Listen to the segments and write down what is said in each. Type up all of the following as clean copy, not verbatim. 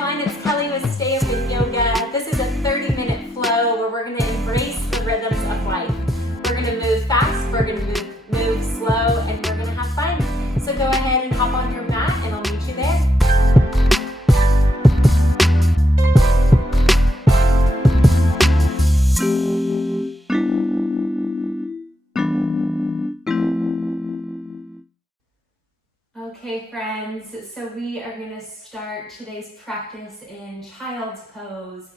everyone, it's Kelly with Stay Up with Yoga. This is a 30-minute flow where we're going to embrace the rhythms of life. We're going to move fast, we're going to move slow, and we're going to have fun. So go ahead and hop on your mat and I'll meet you there. Okay friends, so we are going to start today's practice in child's pose.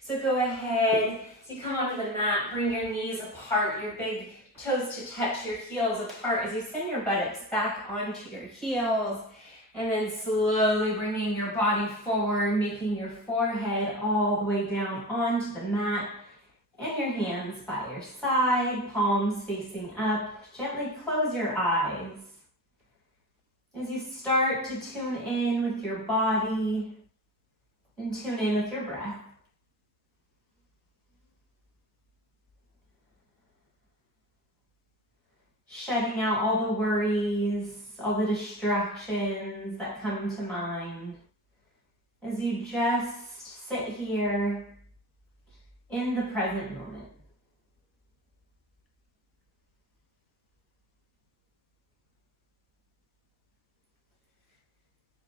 So go ahead, so you come onto the mat, bring your knees apart, your big toes to touch your heels apart as you send your buttocks back onto your heels, and then slowly bringing your body forward, making your forehead all the way down onto the mat, and your hands by your side, palms facing up. Gently close your eyes. As you start to tune in with your body and tune in with your breath. Shedding out all the worries, all the distractions that come to mind as you just sit here in the present moment.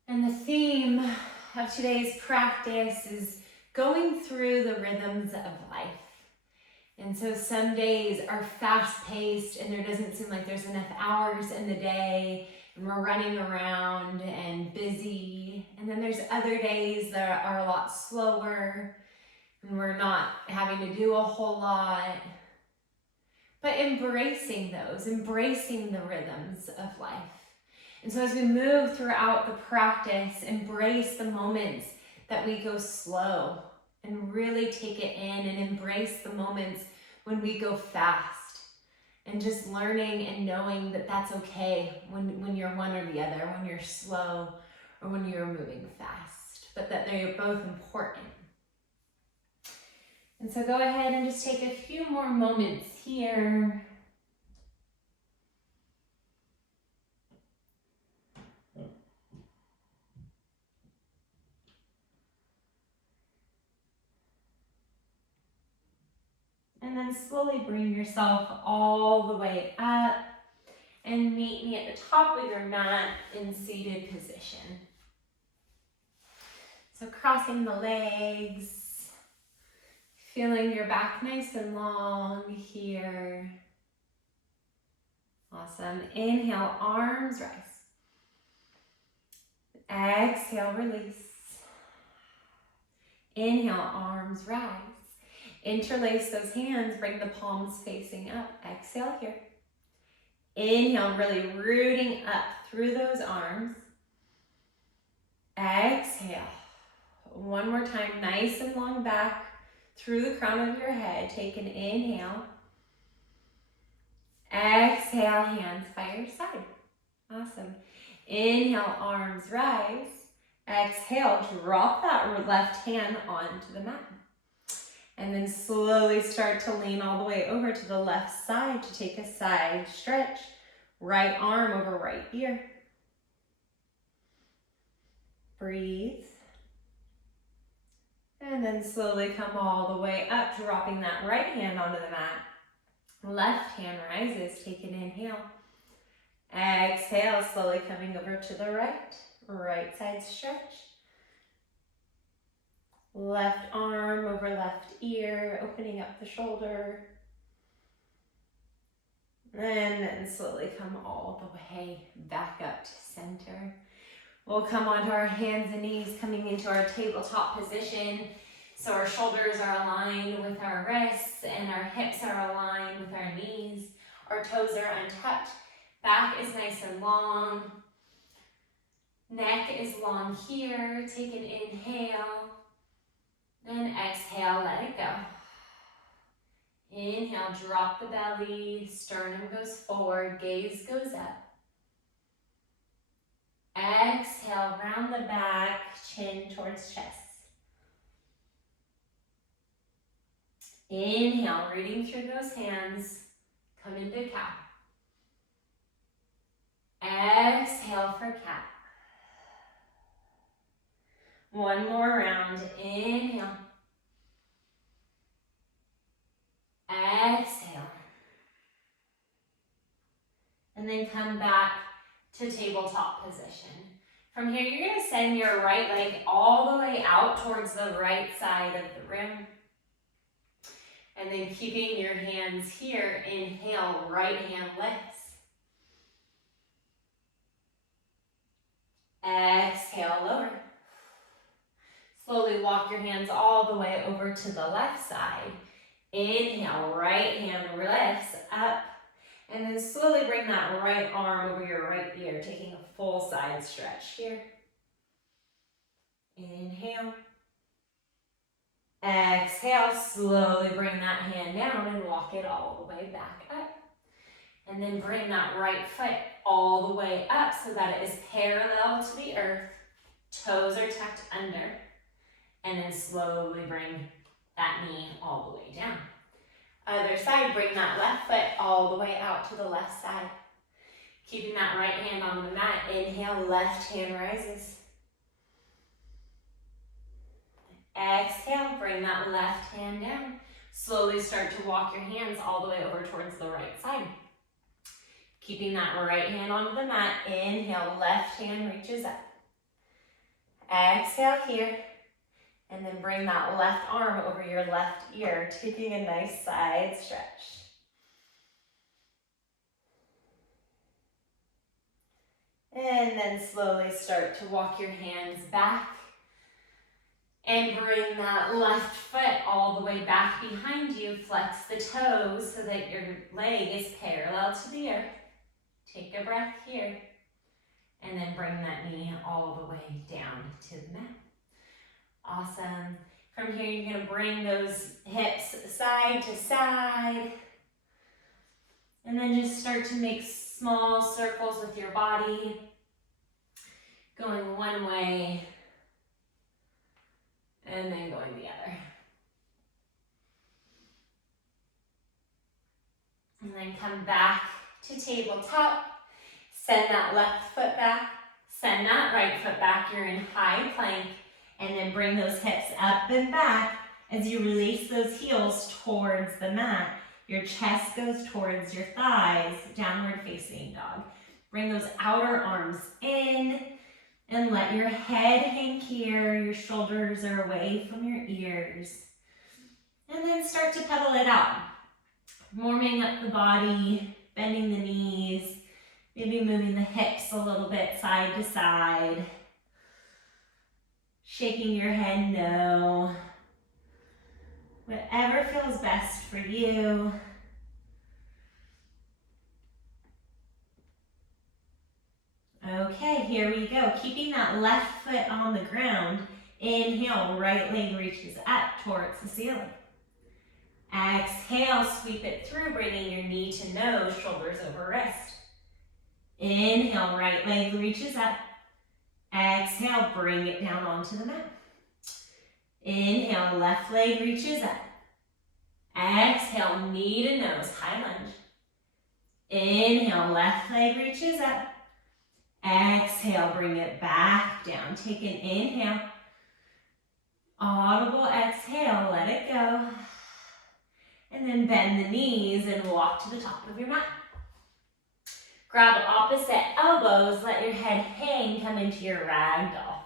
And the theme of today's practice is going through the rhythms of life. And so some days are fast-paced and there doesn't seem like there's enough hours in the day and we're running around and busy. And then there's other days that are a lot slower and we're not having to do a whole lot. But embracing those, embracing the rhythms of life. And so as we move throughout the practice, embrace the moments that we go slow and really take it in, and embrace the moments when we go fast, and just learning and knowing that that's okay when you're one or the other, when you're slow or when you're moving fast, but that they're both important. And so go ahead and just take a few more moments here. And then slowly bring yourself all the way up and meet me at the top of your mat in seated position. So crossing the legs, feeling your back nice and long here. Awesome. Inhale, arms rise. Exhale, release. Inhale, arms rise. Interlace those hands, bring the palms facing up. Exhale here. Inhale, really rooting up through those arms. Exhale. One more time, nice and long back through the crown of your head. Take an inhale. Exhale, hands by your side. Awesome. Inhale, arms rise. Exhale, drop that left hand onto the mat. And then slowly start to lean all the way over to the left side to take a side stretch. Right arm over right ear. Breathe. And then slowly come all the way up, dropping that right hand onto the mat. Left hand rises, take an inhale. Exhale, slowly coming over to the right. Right side stretch. Left arm over left ear, opening up the shoulder. And then slowly come all the way back up to center. We'll come onto our hands and knees, coming into our tabletop position. So our shoulders are aligned with our wrists and our hips are aligned with our knees. Our toes are untucked. Back is nice and long. Neck is long here. Take an inhale. And exhale, let it go. Inhale, drop the belly, sternum goes forward, gaze goes up. Exhale, round the back, chin towards chest. Inhale, reading through those hands, come into cow. Exhale for cat. One more round. Inhale. Exhale. And then come back to tabletop position. From here, you're gonna send your right leg all the way out towards the right side of the room. And then keeping your hands here, inhale, right hand lifts. Exhale, lower. Slowly walk your hands all the way over to the left side. Inhale, right hand lifts up. And then slowly bring that right arm over your right ear, taking a full side stretch here. Inhale. Exhale, slowly bring that hand down and walk it all the way back up. And then bring that right foot all the way up so that it is parallel to the earth. Toes are tucked under. And then slowly bring that knee all the way down. Other side, bring that left foot all the way out to the left side. Keeping that right hand on the mat. Inhale, left hand rises. Exhale, bring that left hand down. Slowly start to walk your hands all the way over towards the right side. Keeping that right hand onto the mat. Inhale, left hand reaches up. Exhale here. And then bring that left arm over your left ear, taking a nice side stretch. And then slowly start to walk your hands back. And bring that left foot all the way back behind you. Flex the toes so that your leg is parallel to the earth. Take a breath here. And then bring that knee all the way down to the mat. Awesome. From here, you're going to bring those hips side to side. And then just start to make small circles with your body. Going one way. And then going the other. And then come back to tabletop. Send that left foot back. Send that right foot back. You're in high plank. And then bring those hips up and back as you release those heels towards the mat. Your chest goes towards your thighs, downward facing dog. Bring those outer arms in and let your head hang here. Your shoulders are away from your ears. And then start to pedal it out. Warming up the body, bending the knees, maybe moving the hips a little bit side to side. Shaking your head no. Whatever feels best for you. Okay, here we go. Keeping that left foot on the ground. Inhale, right leg reaches up towards the ceiling. Exhale, sweep it through, bringing your knee to nose, shoulders over wrist. Inhale, right leg reaches up. Exhale, bring it down onto the mat. Inhale, left leg reaches up. Exhale, knee to nose, high lunge. Inhale, left leg reaches up. Exhale, bring it back down. Take an inhale. Audible exhale, let it go. And then bend the knees and walk to the top of your mat. Grab opposite elbows, let your head hang, come into your ragdoll.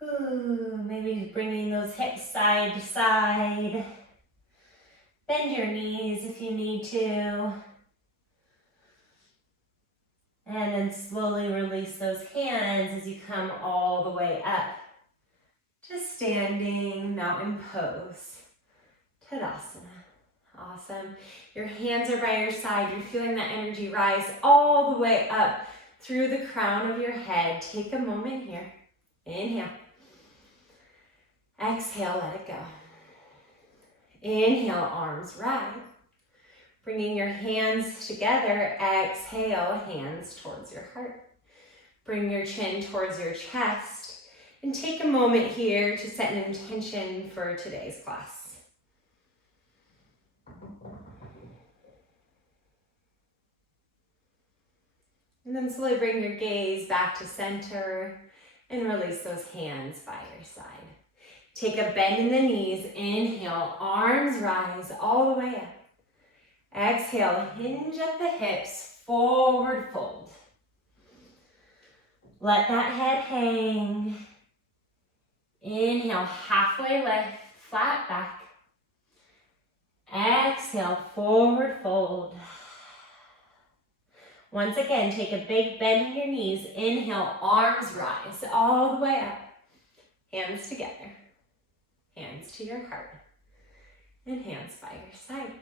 Ooh, maybe bringing those hips side to side. Bend your knees if you need to. And then slowly release those hands as you come all the way up to standing mountain pose. Tadasana. Awesome. Your hands are by your side. You're feeling that energy rise all the way up through the crown of your head. Take a moment here. Inhale. Exhale, let it go. Inhale, arms rise. Bringing your hands together. Exhale, hands towards your heart. Bring your chin towards your chest. And take a moment here to set an intention for today's class. And then slowly bring your gaze back to center and release those hands by your side. Take a bend in the knees. Inhale, arms rise all the way up. Exhale, hinge at the hips, forward fold. Let that head hang. Inhale, halfway lift, flat back. Exhale, forward fold. Once again, take a big bend in your knees. Inhale, arms rise all the way up. Hands together. Hands to your heart. And hands by your side.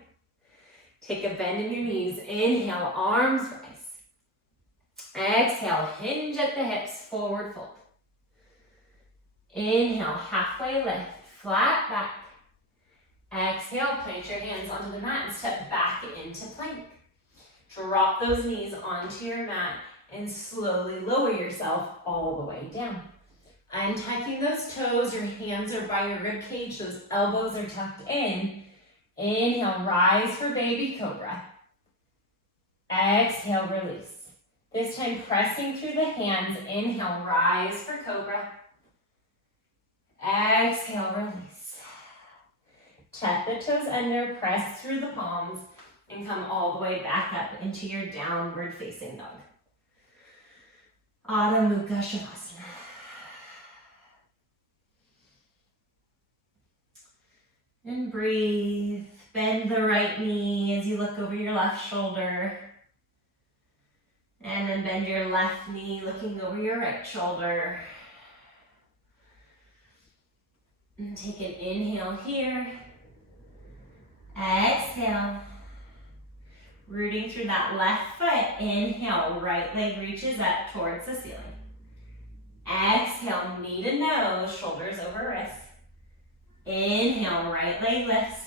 Take a bend in your knees. Inhale, arms rise. Exhale, hinge at the hips, forward fold. Inhale, halfway lift, flat back. Exhale, plant your hands onto the mat and step back into plank. Drop those knees onto your mat and slowly lower yourself all the way down. Untucking those toes, your hands are by your rib cage, those elbows are tucked in. Inhale, rise for baby cobra. Exhale, release. This time pressing through the hands. Inhale, rise for cobra. Exhale, release. Tuck the toes under, press through the palms, and come all the way back up into your downward facing dog. Adho Mukha Shavasana. And breathe. Bend the right knee as you look over your left shoulder. And then bend your left knee looking over your right shoulder. And take an inhale here. Exhale. Rooting through that left foot. Inhale, right leg reaches up towards the ceiling. Exhale, knee to nose, shoulders over wrists. Inhale, right leg lifts.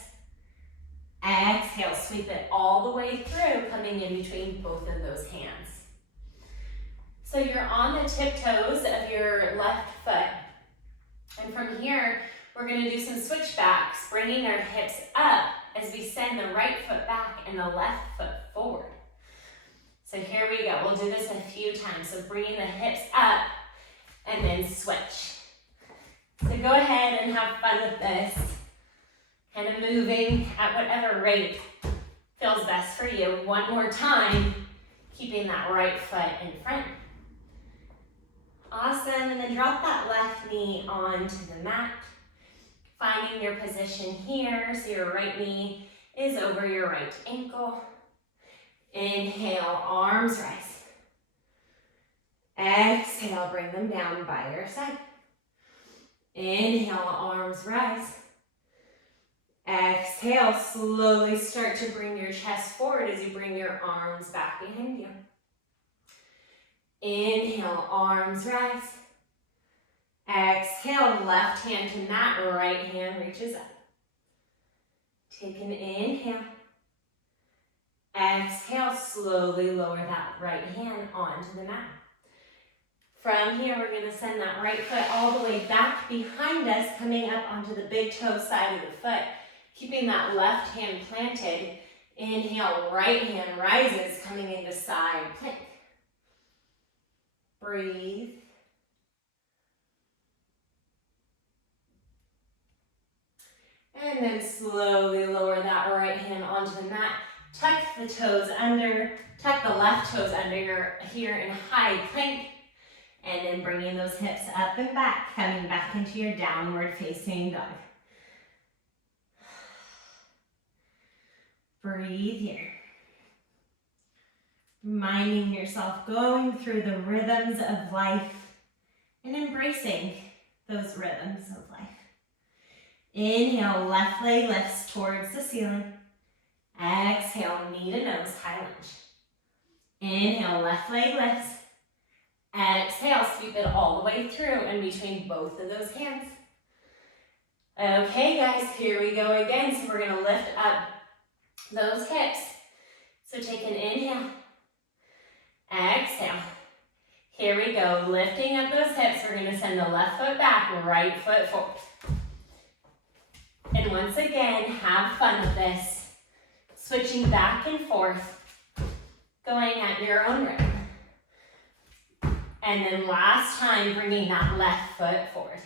Exhale, sweep it all the way through, coming in between both of those hands. So you're on the tiptoes of your left foot. And from here, we're going to do some switchbacks, bringing our hips up as we send the right foot back and the left foot forward. So here we go. We'll do this a few times. So bringing the hips up and then switch. So go ahead and have fun with this. Kind of moving at whatever rate feels best for you. One more time, keeping that right foot in front. Awesome, and then drop that left knee onto the mat. Finding your position here, so your right knee is over your right ankle. Inhale, arms rise. Exhale, bring them down by your side. Inhale, arms rise. Exhale, slowly start to bring your chest forward as you bring your arms back behind you. Inhale, arms rise. Exhale, left hand to mat, right hand reaches up. Take an inhale. Exhale, slowly lower that right hand onto the mat. From here, we're going to send that right foot all the way back behind us, coming up onto the big toe side of the foot, keeping that left hand planted. Inhale, right hand rises, coming into side plank. Breathe. And then slowly lower that right hand onto the mat. Tuck the toes under, tuck the left toes under here in high plank. And then bringing those hips up and back, coming back into your downward facing dog. Breathe here. Reminding yourself, going through the rhythms of life and embracing those rhythms of life. Inhale, left leg lifts towards the ceiling. Exhale, knee to nose, high lunge. Inhale, left leg lifts. Exhale, sweep it all the way through in between both of those hands. Okay, guys, here we go again. So we're going to lift up those hips. So take an inhale. Exhale. Here we go. Lifting up those hips. We're going to send the left foot back, right foot forward. And once again, have fun with this. Switching back and forth. Going at your own rhythm. And then last time, bringing that left foot forward.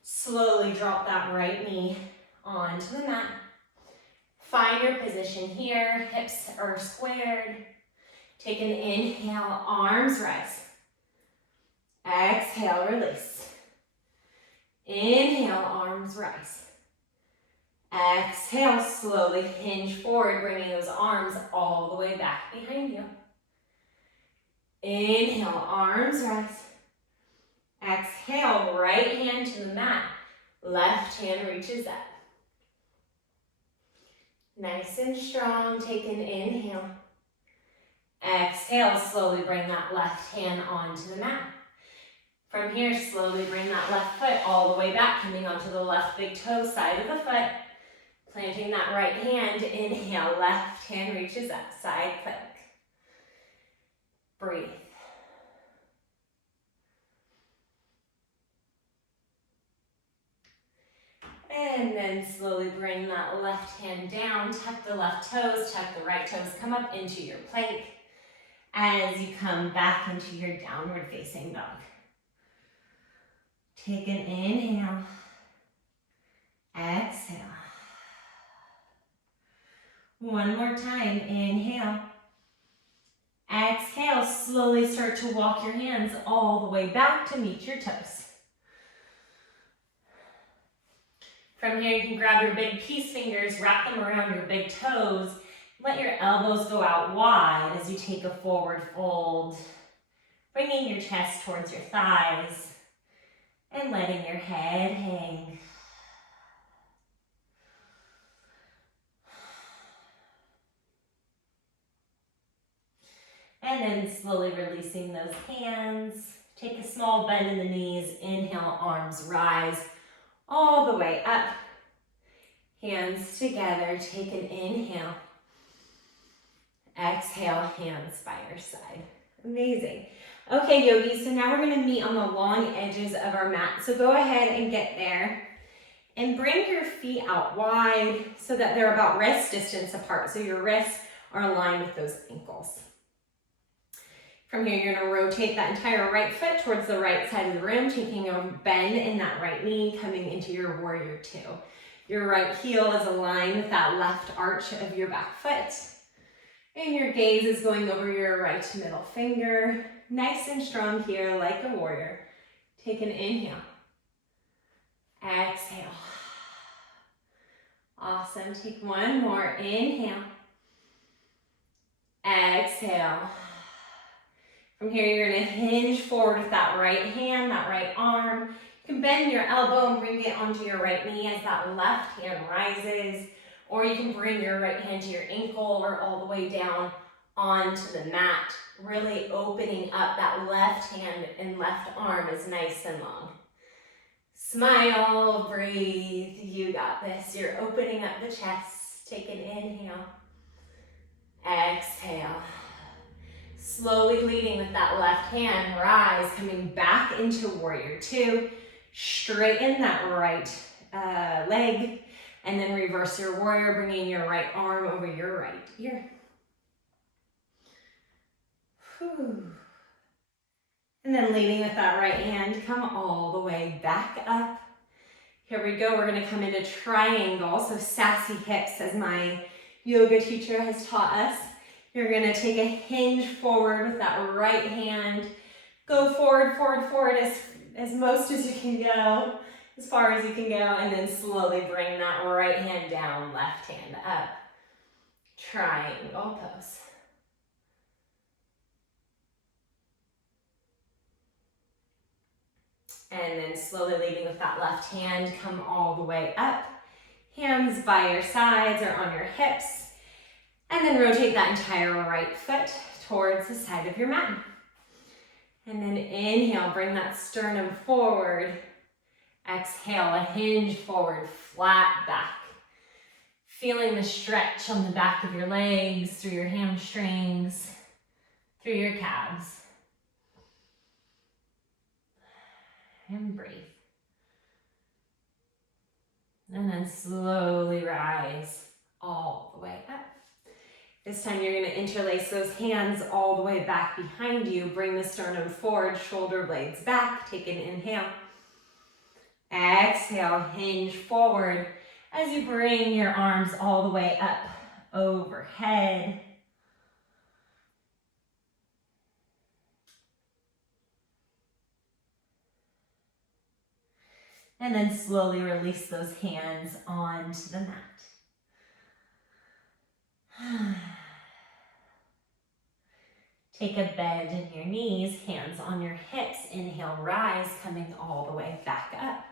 Slowly drop that right knee onto the mat. Find your position here, hips are squared. Take an inhale, arms rise. Exhale, release. Inhale, arms rise. Exhale, slowly hinge forward, bringing those arms all the way back behind you. Inhale, arms rise. Exhale, right hand to the mat. Left hand reaches up. Nice and strong, take an inhale. Exhale, slowly bring that left hand onto the mat. From here, slowly bring that left foot all the way back, coming onto the left big toe side of the foot. Planting that right hand, inhale, left hand reaches up, side plank. Breathe. And then slowly bring that left hand down, tuck the left toes, tuck the right toes, come up into your plank as you come back into your downward facing dog. Take an inhale, exhale. One more time, inhale. Exhale, slowly start to walk your hands all the way back to meet your toes. From here, you can grab your big peace fingers, wrap them around your big toes. Let your elbows go out wide as you take a forward fold, bringing your chest towards your thighs and letting your head hang. And then slowly releasing those hands. Take a small bend in the knees. Inhale, arms rise all the way up. Hands together. Take an inhale. Exhale, hands by your side. Amazing. Okay, yogis, so now we're going to meet on the long edges of our mat. So go ahead and get there. And bring your feet out wide so that they're about wrist distance apart. So your wrists are aligned with those ankles. From here, you're going to rotate that entire right foot towards the right side of the room, taking a bend in that right knee, coming into your warrior two. Your right heel is aligned with that left arch of your back foot. And your gaze is going over your right middle finger. Nice and strong here, like a warrior. Take an inhale. Exhale. Awesome. Take one more. Inhale. Exhale. From here, you're going to hinge forward with that right hand, that right arm. You can bend your elbow and bring it onto your right knee as that left hand rises. Or you can bring your right hand to your ankle or all the way down onto the mat. Really opening up that left hand and left arm is nice and long. Smile, breathe. You got this. You're opening up the chest. Take an inhale. Exhale. Slowly leading with that left hand, rise, coming back into warrior two. Straighten that right leg, and then reverse your warrior, bringing your right arm over your right ear. Whew. And then leading with that right hand, come all the way back up. Here we go, we're gonna come into triangle, so sassy hips as my yoga teacher has taught us. You're gonna take a hinge forward with that right hand. Go forward, forward, forward as most as you can go, as far as you can go, and then slowly bring that right hand down, left hand up. Triangle pose. And then slowly leading with that left hand, come all the way up. Hands by your sides or on your hips. And then rotate that entire right foot towards the side of your mat. And then inhale, bring that sternum forward. Exhale, a hinge forward, flat back. Feeling the stretch on the back of your legs, through your hamstrings, through your calves. And breathe. And then slowly rise all the way up. This time you're going to interlace those hands all the way back behind you. Bring the sternum forward, shoulder blades back. Take an inhale. Exhale, hinge forward as you bring your arms all the way up overhead. And then slowly release those hands onto the mat. Take a bend in your knees, hands on your hips. Inhale, rise, coming all the way back up.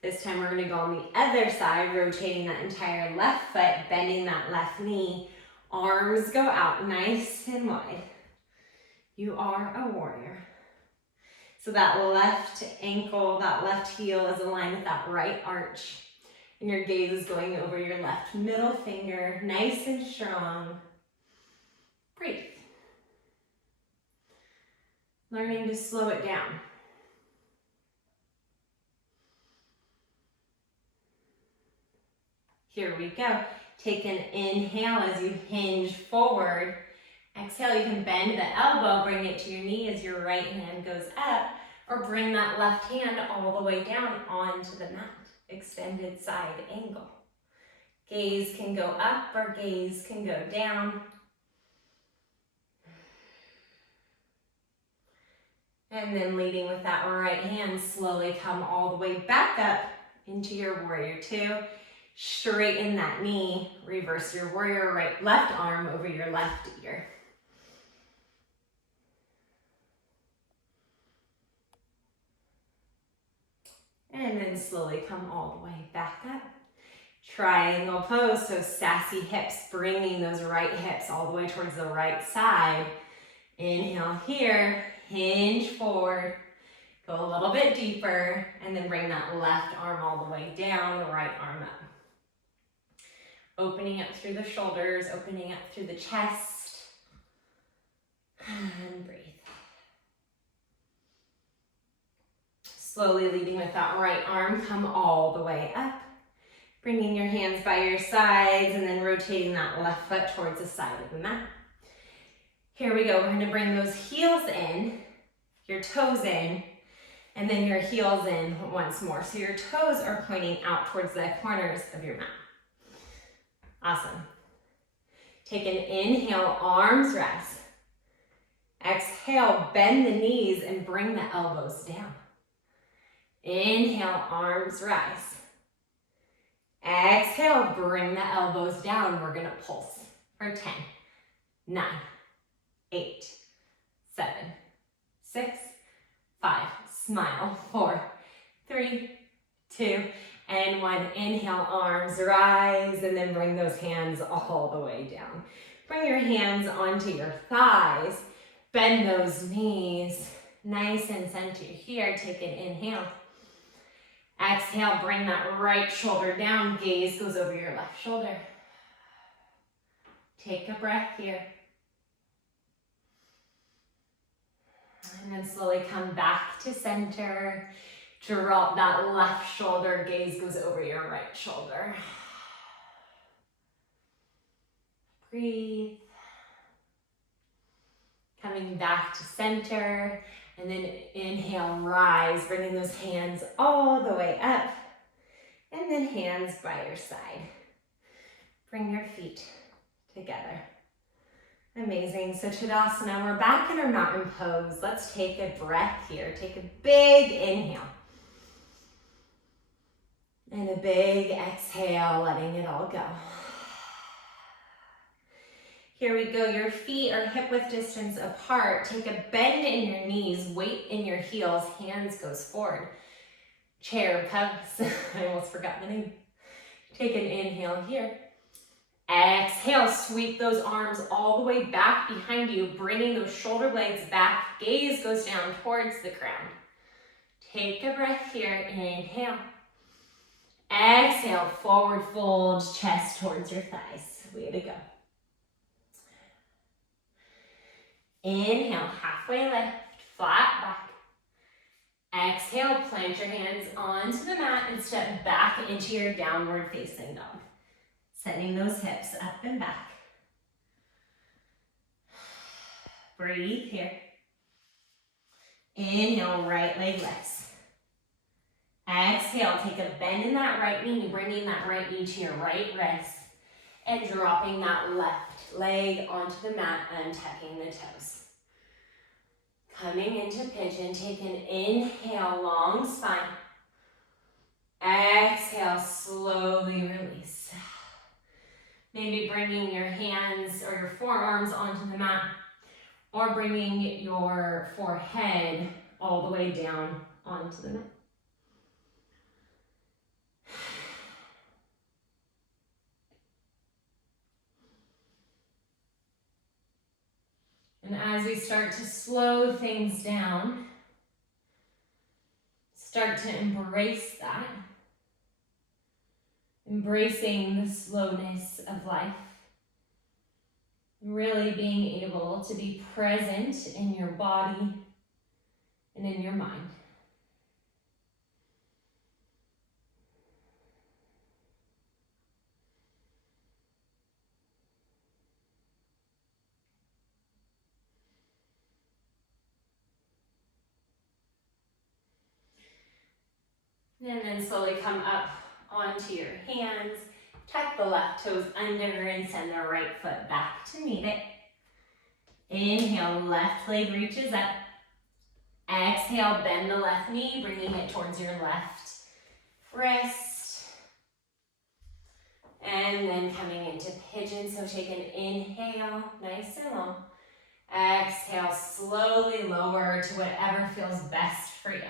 This time we're going to go on the other side, rotating that entire left foot, bending that left knee. Arms go out nice and wide. You are a warrior. So that left ankle, that left heel is aligned with that right arch. And your gaze is going over your left middle finger, nice and strong. Breathe. Learning to slow it down. Here we go. Take an inhale as you hinge forward. Exhale, you can bend the elbow, bring it to your knee as your right hand goes up, or bring that left hand all the way down onto the mat. Extended side angle. Gaze can go up or gaze can go down. And then leading with that right hand, slowly come all the way back up into your warrior two. Straighten that knee, reverse your warrior left arm over your left ear. And then slowly come all the way back up. Triangle pose, so sassy hips, bringing those right hips all the way towards the right side. Inhale here, hinge forward, go a little bit deeper, and then bring that left arm all the way down, right arm up. Opening up through the shoulders, opening up through the chest, and breathe. Slowly leading with that right arm, come all the way up. Bringing your hands by your sides and then rotating that left foot towards the side of the mat. Here we go, we're gonna bring those heels in, your toes in, and then your heels in once more. So your toes are pointing out towards the corners of your mat. Awesome. Take an inhale, arms rest. Exhale, bend the knees and bring the elbows down. Inhale, arms rise. Exhale, bring the elbows down. We're gonna pulse for 10, 9, 8, 7, 6, 5, smile, 4, 3, 2, and 1. Inhale, arms rise, and then bring those hands all the way down. Bring your hands onto your thighs, bend those knees, nice and center here. Take an inhale. Exhale, bring that right shoulder down, gaze goes over your left shoulder. Take a breath here. And then slowly come back to center. Drop that left shoulder, gaze goes over your right shoulder. Breathe. Coming back to center. And then inhale, rise, bringing those hands all the way up. And then hands by your side. Bring your feet together. Amazing. So Tadasana, we're back in our mountain pose. Let's take a breath here. Take a big inhale. And a big exhale, letting it all go. Here we go, your feet are hip width distance apart. Take a bend in your knees, weight in your heels, hands goes forward. Chair pose, I almost forgot the name. Take an inhale here. Exhale, sweep those arms all the way back behind you, bringing those shoulder blades back. Gaze goes down towards the ground. Take a breath here, inhale. Exhale, forward fold, chest towards your thighs. Way to go. Inhale, halfway lift, flat back. Exhale, plant your hands onto the mat and step back into your downward facing dog. Sending those hips up and back. Breathe here. Inhale, right leg lifts. Exhale, take a bend in that right knee, bringing that right knee to your right wrist, and dropping that left leg onto the mat and tucking the toes. Coming into pigeon, take an inhale, long spine. Exhale, slowly release. Maybe bringing your hands or your forearms onto the mat, or bringing your forehead all the way down onto the mat. And as we start to slow things down, start to embrace that. Embracing the slowness of life. Really being able to be present in your body and in your mind. And then slowly come up onto your hands. Tuck the left toes under and send the right foot back to meet it. Inhale, left leg reaches up. Exhale, bend the left knee, bringing it towards your left wrist. And then coming into pigeon, so take an inhale, nice and long. Exhale, slowly lower to whatever feels best for you.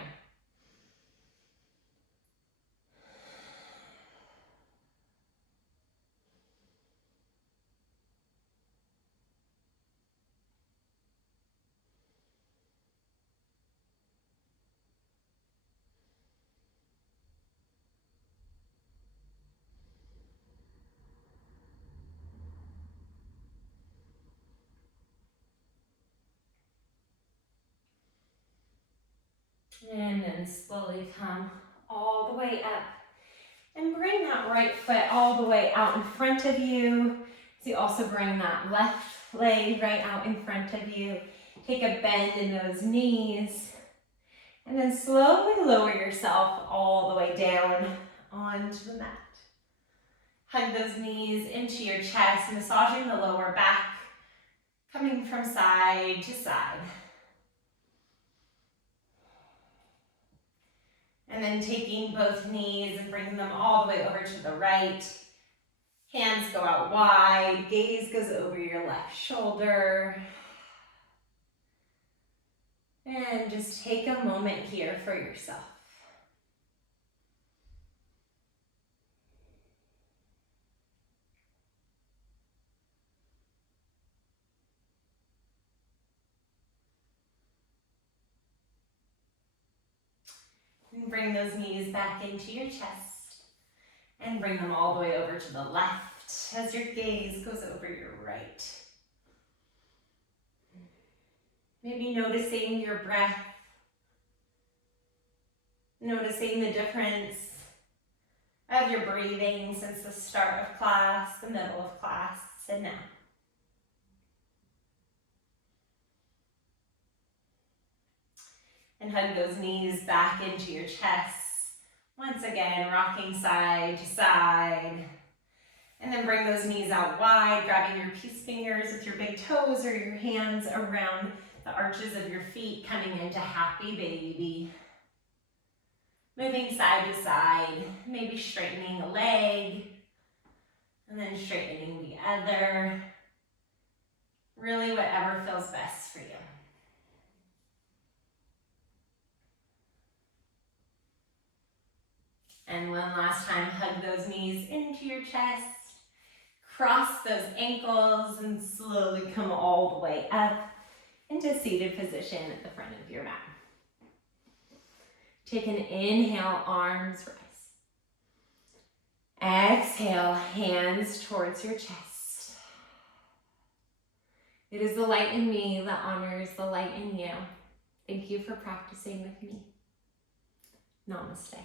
And then slowly come all the way up and bring that right foot all the way out in front of you. So you also bring that left leg right out in front of you. Take a bend in those knees and then slowly lower yourself all the way down onto the mat. Hug those knees into your chest, massaging the lower back, coming from side to side. And then taking both knees and bringing them all the way over to the right. Hands go out wide, gaze goes over your left shoulder. And just take a moment here for yourself. And bring those knees back into your chest. And bring them all the way over to the left as your gaze goes over your right. Maybe noticing your breath. Noticing the difference of your breathing since the start of class, the middle of class, and now. And hug those knees back into your chest. Once again, rocking side to side. And then bring those knees out wide, grabbing your peace fingers with your big toes or your hands around the arches of your feet, coming into happy baby. Moving side to side, maybe straightening a leg, and then straightening the other. Really whatever feels best for you. And one last time, hug those knees into your chest. Cross those ankles and slowly come all the way up into seated position at the front of your mat. Take an inhale, arms rise. Exhale, hands towards your chest. It is the light in me that honors the light in you. Thank you for practicing with me. Namaste.